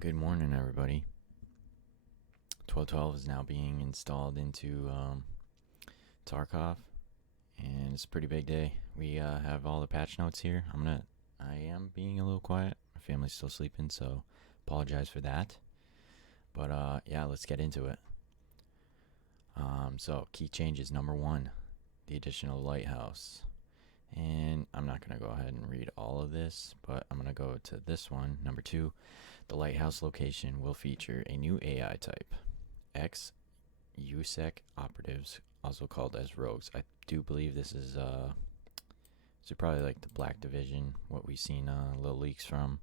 Good morning, everybody. 12.12 is now being installed into Tarkov, and it's a pretty big day. We have all the patch notes here. I am being a little quiet. My family's still sleeping, so apologize for that. But yeah, let's get into it. So key changes. Number one, the additional lighthouse. And I'm not going to go ahead and read all of this, but I'm going to go to this one. Number two, the lighthouse location will feature a new AI type, USEC operatives, also called as rogues. I do believe this is probably like the Black Division, what we've seen little leaks from.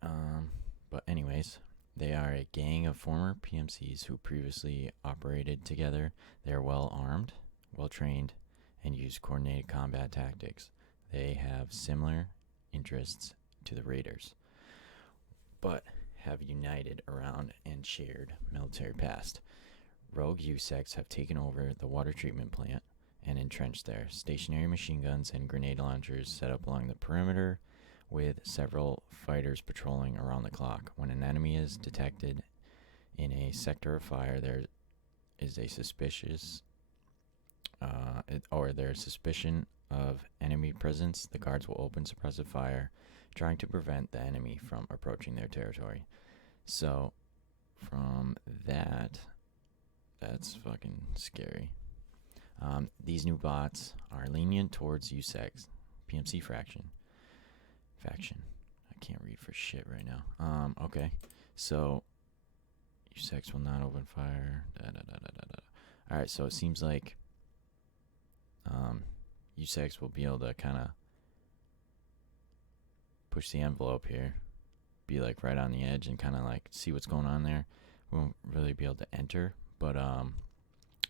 But anyways, they are a gang of former PMCs who previously operated together. They are well armed, well trained, and use coordinated combat tactics. They have similar interests to the Raiders, but have united around and shared military past. Rogue USECs have taken over the water treatment plant and entrenched there. Stationary machine guns and grenade launchers set up along the perimeter, with several fighters patrolling around the clock. When an enemy is detected in a sector of fire, there is a there's suspicion of enemy presence. The guards will open suppressive fire, trying to prevent the enemy from approaching their territory. So, from that's fucking scary. These new bots are lenient towards USECs, PMC faction. I can't read for shit right now. Okay. So, USECs will not open fire. Alright, so it seems like USECs will be able to kind of push the envelope here, be like right on the edge and kind of like see what's going on there. We won't really be able to enter, but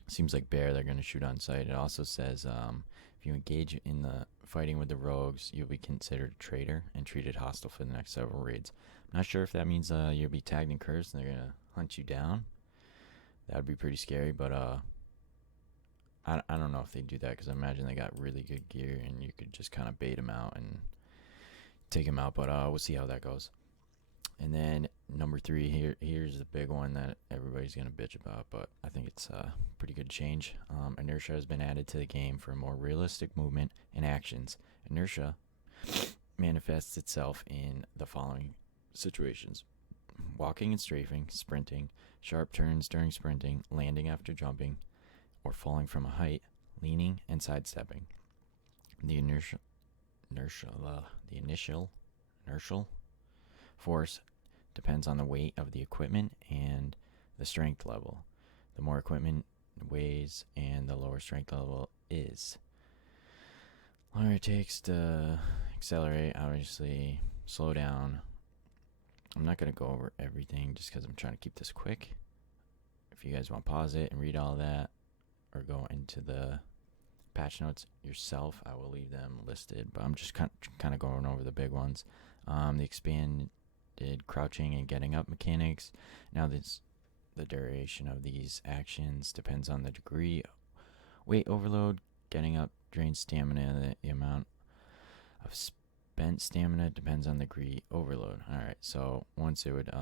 seems like they're going to shoot on sight. It also says if you engage in the fighting with the rogues, you'll be considered a traitor and treated hostile for the next several raids. I'm not sure if that means you'll be tagged and cursed and they're going to hunt you down. That would be pretty scary, but I don't know if they do that, because I imagine they got really good gear and you could just kind of bait them out and take them out, but we'll see how that goes. And then number three, here's the big one that everybody's going to bitch about, but I think it's a pretty good change. Inertia has been added to the game for more realistic movement and actions. Inertia manifests itself in the following situations: walking and strafing, sprinting, sharp turns during sprinting, landing after jumping, or falling from a height, leaning and sidestepping. The initial force depends on the weight of the equipment and the strength level. The more equipment weighs and the lower strength level is. Longer it takes to accelerate, obviously, slow down. I'm not going to go over everything just because I'm trying to keep this quick. If you guys want to pause it and read all that, or go into the patch notes yourself, I will leave them listed, but I'm just kind of going over the big ones. The expanded crouching and getting up mechanics. Now, the duration of these actions depends on the degree. Weight overload, getting up drains stamina. The amount of spent stamina depends on the degree overload. Alright, so once it would, if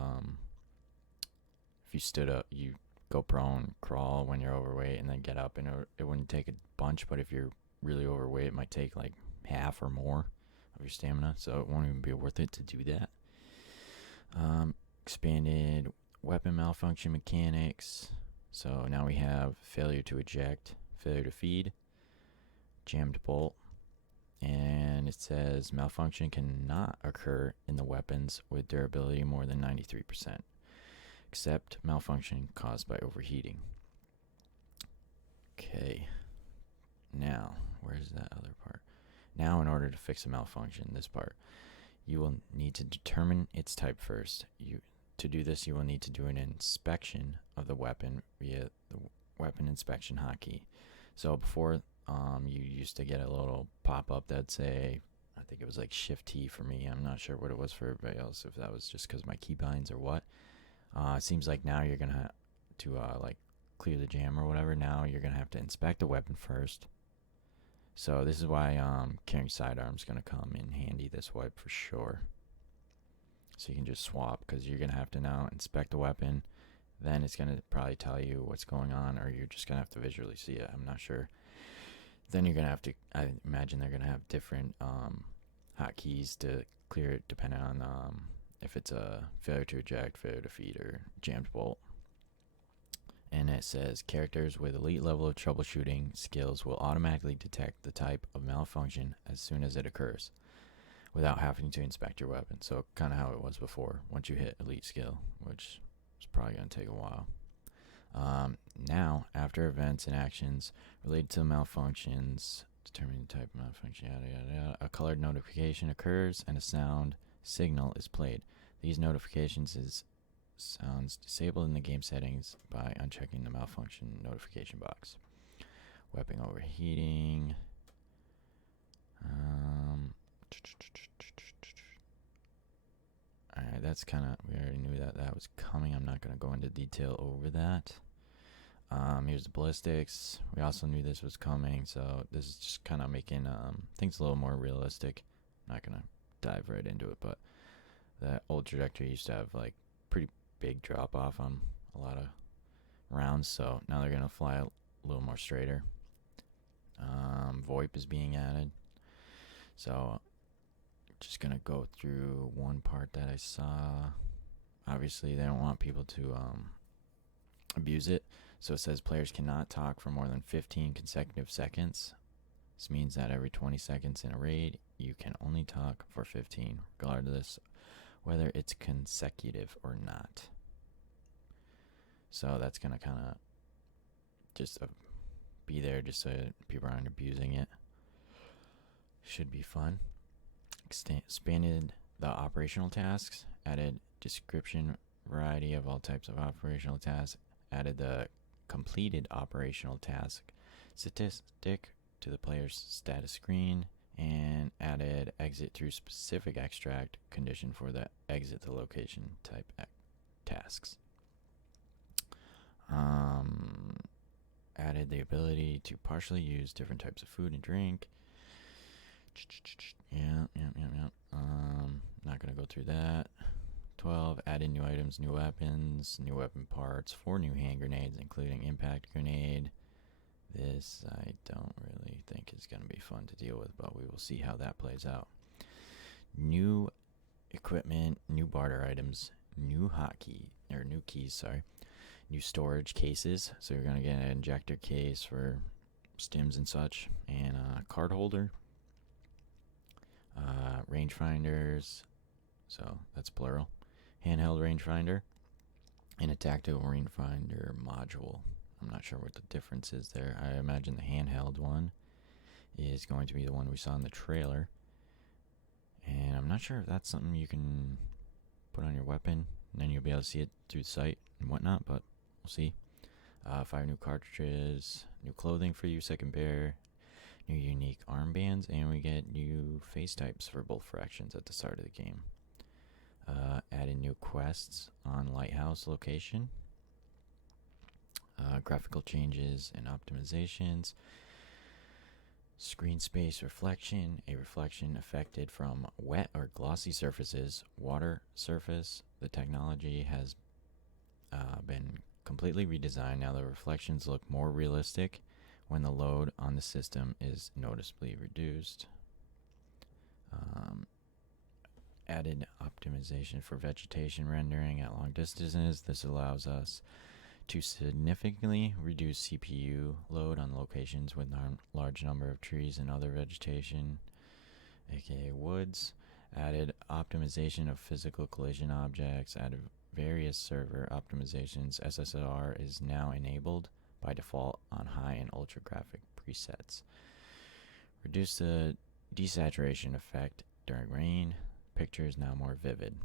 you stood up, you go prone, crawl when you're overweight, and then get up, and it wouldn't take a bunch, but if you're really overweight, it might take like half or more of your stamina, so it won't even be worth it to do that. Expanded weapon malfunction mechanics. So now we have failure to eject, failure to feed, jammed bolt, and it says malfunction cannot occur in the weapons with durability more than 93%, except malfunction caused by overheating. Okay, now where's that other part? Now, in order to fix a malfunction, this part, you will need to determine its type first. To do this, you will need to do an inspection of the weapon via the weapon inspection hotkey. So before, you used to get a little pop-up that say, I think it was like Shift T for me. I'm not sure what it was for everybody else, if that was just because my keybinds or what. It seems like now you're gonna have to like clear the jam or whatever. Now you're gonna have to inspect the weapon first. So this is why carrying sidearms gonna come in handy, this wipe, for sure. So you can just swap, because you're going to have to now inspect the weapon. Then it's going to probably tell you what's going on, or you're just going to have to visually see it. I'm not sure. Then you're going to have to, I imagine they're going to have different hotkeys to clear it depending on if it's a failure to eject, failure to feed, or jammed bolt. And it says characters with elite level of troubleshooting skills will automatically detect the type of malfunction as soon as it occurs, without having to inspect your weapon. So kind of how it was before, once you hit elite skill, which is probably going to take a while. Now, after events and actions related to malfunctions, determining the type of malfunction, yada, yada, yada, a colored notification occurs and a sound signal is played. These notifications is sounds disabled in the game settings by unchecking the malfunction notification box. Weapon overheating. Alright, that's kind of, we already knew that was coming. I'm not going to go into detail over that. Here's the ballistics. We also knew this was coming, so this is just kind of making things a little more realistic. Not going to dive right into it, but that old trajectory used to have like pretty big drop off on a lot of rounds, so now they're going to fly a little more straighter. Voip is being added. So just going to go through one part that I saw. Obviously, they don't want people to abuse it. So it says players cannot talk for more than 15 consecutive seconds. This means that every 20 seconds in a raid, you can only talk for 15, regardless whether it's consecutive or not. So that's going to kind of just be there just so people aren't abusing it. Should be fun. Expanded the operational tasks, added description variety of all types of operational tasks, added the completed operational task statistic to the player's status screen, and added exit through specific extract condition for the exit the location type tasks. Added the ability to partially use different types of food and drink. Yeah. Not gonna go through that. 12, added new items, new weapons, new weapon parts, 4 new hand grenades, including impact grenade. This I don't really think is going to be fun to deal with, but we will see how that plays out. New equipment, new barter items, new new keys, new storage cases. So you're going to get an injector case for stims and such, and a card holder. Rangefinders, so that's plural. Handheld rangefinder, and a tactical rangefinder module. I'm not sure what the difference is there. I imagine the handheld one is going to be the one we saw in the trailer. And I'm not sure if that's something you can put on your weapon, and then you'll be able to see it through the sight and whatnot, but we'll see. 5 new cartridges, new clothing for you, second bear, new unique armbands, and we get new face types for both fractions at the start of the game. Added new quests on Lighthouse location. Graphical changes and optimizations. Screen space reflection, a reflection affected from wet or glossy surfaces, water surface. The technology has been completely redesigned. Now the reflections look more realistic when the load on the system is noticeably reduced. Added optimization for vegetation rendering at long distances. This allows us to significantly reduce CPU load on locations with large number of trees and other vegetation, aka woods. Added optimization of physical collision objects. Added various server optimizations. SSR is now enabled by default on high and ultra graphic presets. Reduce the desaturation effect during rain. Picture is now more vivid.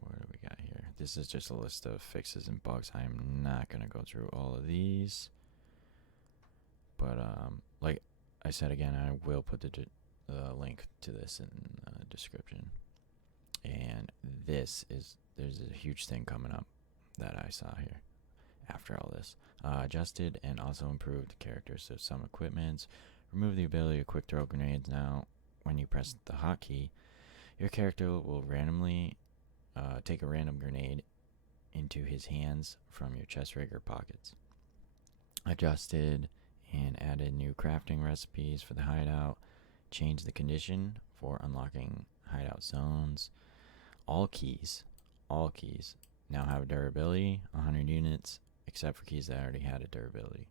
What do we got here? This is just a list of fixes and bugs. I am not going to go through all of these. But like I said again, I will put the link to this in the description. And there's a huge thing coming up that I saw here after all this. Adjusted and also improved the characters. So some equipments. Remove the ability to quick throw grenades. Now when you press the hotkey, Your character will randomly take a random grenade into his hands from your chest rig or pockets. Adjusted and added new crafting recipes for the hideout. Changed the condition for unlocking hideout zones. All keys now have durability, 100 units, except for keys that already had a durability.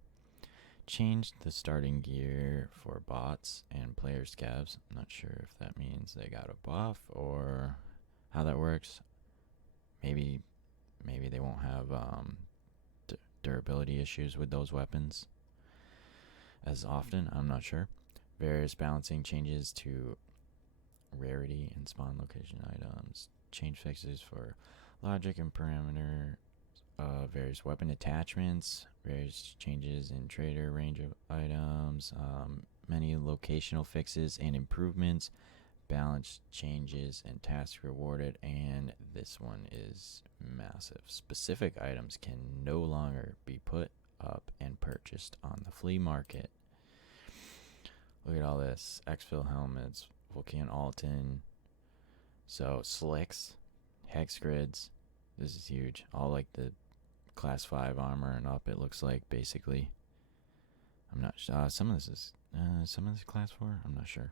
Changed the starting gear for bots and player scavs. I'm not sure if that means they got a buff or how that works. Maybe they won't have durability issues with those weapons as often. I'm not sure. Various balancing changes to rarity and spawn location items. Change fixes for logic and parameter. Various weapon attachments, various changes in trader range of items, many locational fixes and improvements, balance changes and tasks rewarded, and this one is massive. Specific items can no longer be put up and purchased on the flea market. Look at all this. Exfil helmets, Vulcan Alton, so slicks, hex grids. This is huge. All like the class 5 armor and up, it looks like, basically. I'm not sure. Some of this is class 4. I'm not sure.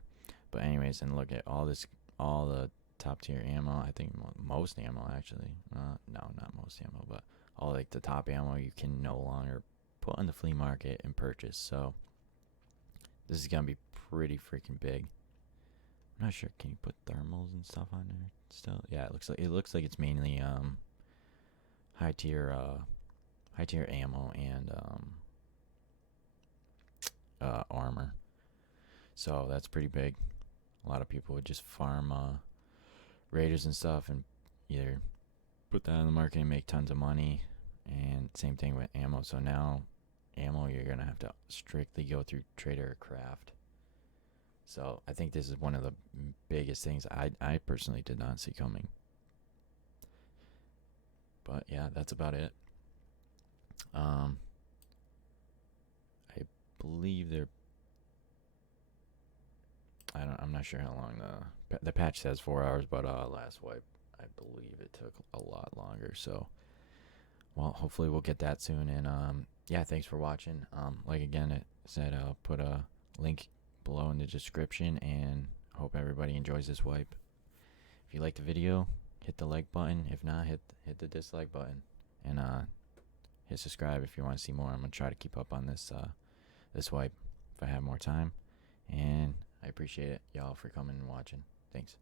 But anyways, and look at all the top tier ammo. I think most ammo, actually. No, not most ammo, but all like the top ammo you can no longer put on the flea market and purchase. So this is gonna be pretty freaking big. I'm not sure. Can you put thermals and stuff on there still? Yeah, it looks like it's mainly high tier ammo and armor. So that's pretty big. A lot of people would just farm raiders and stuff and either put that on the market and make tons of money. And same thing with ammo. So now ammo, you're gonna have to strictly go through trader or craft. So I think this is one of the biggest things I personally did not see coming. But yeah, that's about it. I believe I'm not sure how long the patch says 4 hours, but last wipe, I believe it took a lot longer. So, well, hopefully we'll get that soon. And yeah, thanks for watching. Like again, it said I'll put a link below in the description, and hope everybody enjoys this wipe. If you like the video, hit the like button. If not, hit the dislike button, and hit subscribe if you want to see more. I'm gonna try to keep up on this wipe if I have more time, and I appreciate it, y'all, for coming and watching. Thanks.